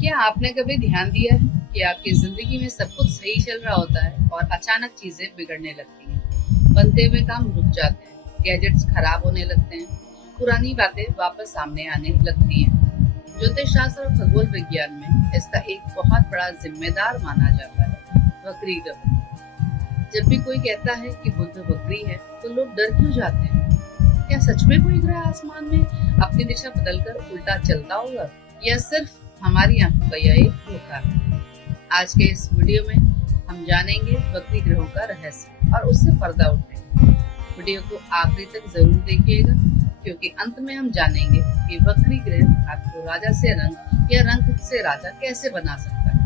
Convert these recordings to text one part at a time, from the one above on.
क्या आपने कभी ध्यान दिया है कि आपकी जिंदगी में सब कुछ सही चल रहा होता है और अचानक चीजें बिगड़ने लगती हैं, बनते हुए काम रुक जाते हैं, गैजेट्स खराब होने लगते हैं, पुरानी बातें वापस सामने आने लगती हैं। ज्योतिष शास्त्र और खगोल विज्ञान में इसका एक बहुत बड़ा जिम्मेदार माना जाता है वक्री ग्रह। जब भी कोई कहता है कि बुध वक्री है तो लोग डर क्यों जाते हैं? क्या सच में कोई ग्रह आसमान में अपनी दिशा बदलकर उल्टा चलता होगा या सिर्फ हमारी आंखों का यह एक धोखा है? आज के इस वीडियो में हम जानेंगे वक्री ग्रहों का रहस्य और उससे पर्दा उठाएंगे। वीडियो को आखिरी तक जरूर देखिएगा क्योंकि अंत में हम जानेंगे कि वक्री ग्रह आपको राजा से रंक या रंक से राजा कैसे बना सकता है।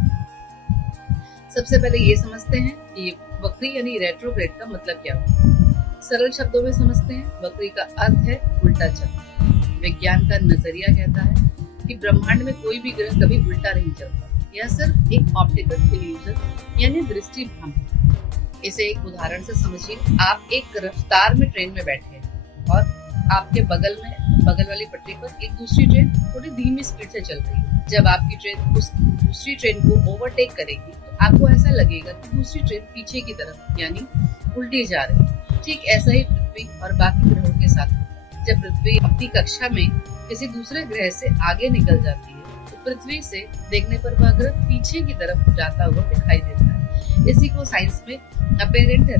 सबसे पहले ये समझते हैं कि वक्री यानी रेट्रोग्रेड का मतलब क्या होता है। सरल शब्दों में समझते हैं, वक्री का अर्थ है उल्टा चलना। विज्ञान का नजरिया कहता है कि ब्रह्मांड में कोई भी ग्रह कभी उल्टा नहीं चलता, यह सिर्फ एक ऑप्टिकल इल्यूजन यानी दृष्टि भ्रम है। इसे एक उदाहरण से समझिए। आप एक रफ्तार में ट्रेन में बैठे हैं और आपके बगल वाली पटरी पर एक दूसरी ट्रेन थोड़ी धीमी स्पीड से चल रही है। जब आपकी ट्रेन उस दूसरी ट्रेन को ओवरटेक करेगी तो आपको ऐसा लगेगा कि दूसरी ट्रेन पीछे की तरफ यानी उल्टी जा रही है। ठीक ऐसा ही पृथ्वी और बाकी ग्रहों के साथ होता है। जब पृथ्वी अपनी कक्षा में किसी दूसरे ग्रह से आगे निकल जाती है तो पृथ्वी से देखने पर वह ग्रह पीछे की तरफ जाता हुआ दिखाई देता है। इसी को साइंस में अपेरेंट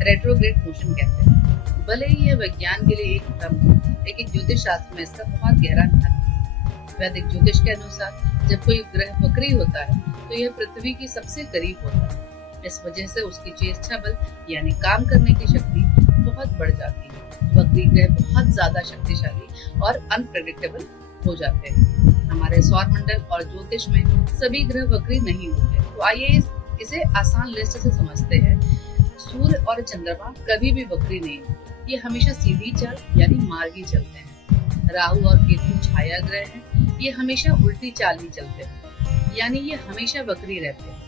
रेट्रोग्रेड मोशन कहते हैं। भले ही यह विज्ञान के लिए एक भ्रम हो, लेकिन ज्योतिष शास्त्र में इसका बहुत गहरा महत्व है। वैदिक ज्योतिष के अनुसार जब कोई ग्रह वक्री होता है तो यह पृथ्वी की सबसे करीब होता है। इस वजह से उसकी चेष्टा बल यानी काम करने की शक्ति बहुत बढ़ जाती है। वक्री ग्रह बहुत ज्यादा शक्तिशाली और अनप्रेडिक्टेबल हो जाते हैं। हमारे सौर मंडल और ज्योतिष में सभी ग्रह वक्री नहीं होते, तो आइए इसे आसान लिस्ट से समझते हैं। सूर्य और चंद्रमा कभी भी वक्री नहीं होते, ये हमेशा सीधी चाल यानी मार्गी चलते हैं। राहु और केतु छाया ग्रह हैं, ये हमेशा उल्टी चाल ही चलते हैं, यानी ये हमेशा वक्री रहते हैं।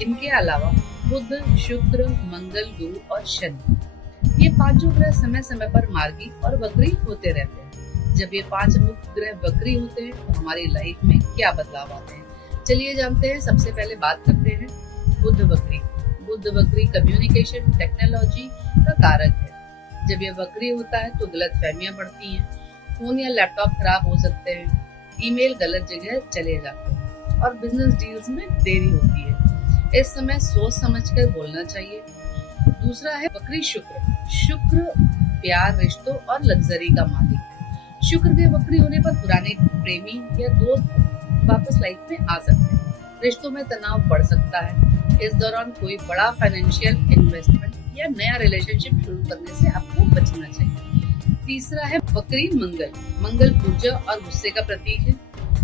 इनके अलावा बुध, शुक्र, मंगल, गुरु और शनि, ये पांचों ग्रह समय समय पर मार्गी और वक्री होते रहते हैं। जब ये पांच मुख्य ग्रह वक्री होते हैं तो हमारी लाइफ में क्या बदलाव आते हैं, चलिए जानते हैं। सबसे पहले बात करते हैं बुध वक्री। बुध वक्री कम्युनिकेशन टेक्नोलॉजी का कारक है। जब ये वक्री होता है तो गलत फहमियां बढ़ती हैं, फोन या लैपटॉप खराब हो सकते हैं, ईमेल गलत जगह चले जाते हैं और बिजनेस डील्स में देरी होती है। इस समय सोच समझकर बोलना चाहिए। दूसरा है वक्री शुक्र। शुक्र प्यार, रिश्तों और लग्जरी का मालिक है। शुक्र के वक्री होने पर पुराने प्रेमी या दोस्त वापस लाइफ में आ सकते हैं। रिश्तों में तनाव बढ़ सकता है। इस दौरान कोई बड़ा फाइनेंशियल इन्वेस्टमेंट या नया रिलेशनशिप शुरू करने से आपको बचना चाहिए। तीसरा है वक्री मंगल। मंगल ऊर्जा और गुस्से का प्रतीक है।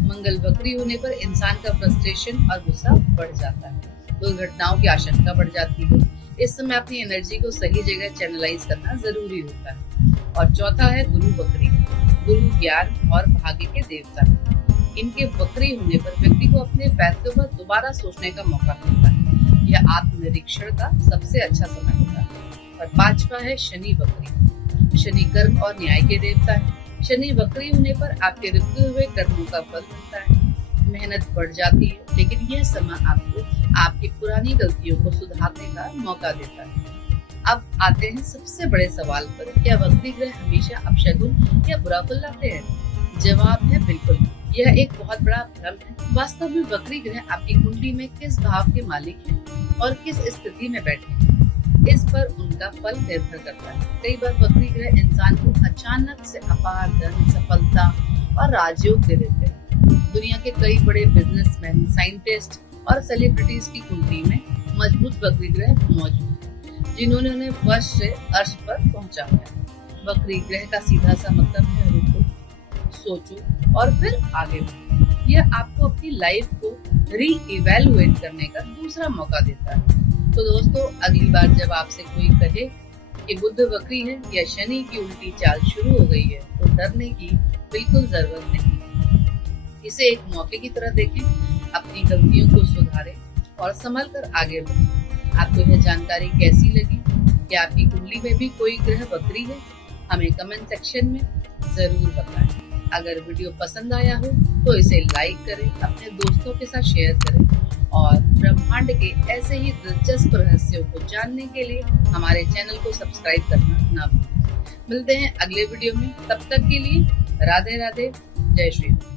मंगल वक्री होने पर इंसान का फ्रस्ट्रेशन और गुस्सा बढ़ जाता है, दुर्घटनाओं की आशंका बढ़ जाती है। इस समय अपनी एनर्जी को सही जगह चैनलाइज करना जरूरी होता है। और चौथा है गुरु वक्री। गुरु ज्ञान और भाग्य के देवता है। इनके वक्री होने पर व्यक्ति को अपने फैसलों पर दोबारा सोचने का मौका मिलता है। यह आत्मनिरीक्षण का सबसे अच्छा समय होता है। और पांचवा है शनि वक्री। शनि कर्म और न्याय के देवता है। शनि वक्री होने पर आपके रुके हुए कर्मों का फल मिलता है। मेहनत बढ़ जाती है, लेकिन यह समय आपको आपकी पुरानी गलतियों को सुधारने का मौका देता है। अब आते हैं सबसे बड़े सवाल पर, क्या वक्री ग्रह हमेशा अपशगुन या बुरा फल लाते हैं? जवाब है बिल्कुल। यह एक बहुत बड़ा भ्रम है। वास्तव में वक्री ग्रह आपकी कुंडली में किस भाव के मालिक हैं और किस स्थिति में बैठे हैं, इस पर उनका फल निर्भर करता है। कई बार वक्री ग्रह इंसान को अचानक से अपार धन, सफलता और राजयोग दे देते हैं। दुनिया के कई बड़े बिजनेसमैन, साइंटिस्ट और सेलिब्रिटीज की कुंडली में मजबूत वक्री ग्रह मौजूद हैं, जिन्होंने उन्हें फर्श से अर्श पर पहुंचाया है। वक्री ग्रह का सीधा सा मतलब है रुको, सोचो और फिर आगे बढ़ो। यह आपको अपनी लाइफ को रीइवैल्यूएट करने का दूसरा मौका देता है। तो दोस्तों, अगली बार जब आपसे कोई कहे कि बुध वक्री है या शनि की उल्टी चाल शुरू हो गई है तो डरने की बिल्कुल जरूरत नहीं। इसे एक मौके की तरह देखें, अपनी गलतियों को सुधारें और संभल कर आगे बढ़ें। आपको यह जानकारी कैसी लगी? क्या आपकी कुंडली में भी कोई ग्रह वक्री है? हमें कमेंट सेक्शन में जरूर बताएं। अगर वीडियो पसंद आया हो तो इसे लाइक करें, अपने दोस्तों के साथ शेयर करें और ब्रह्मांड के ऐसे ही दिलचस्प रहस्यों को जानने के लिए हमारे चैनल को सब्सक्राइब करना ना भूलें। मिलते हैं अगले वीडियो में, तब तक के लिए राधे राधे, जय श्री राम।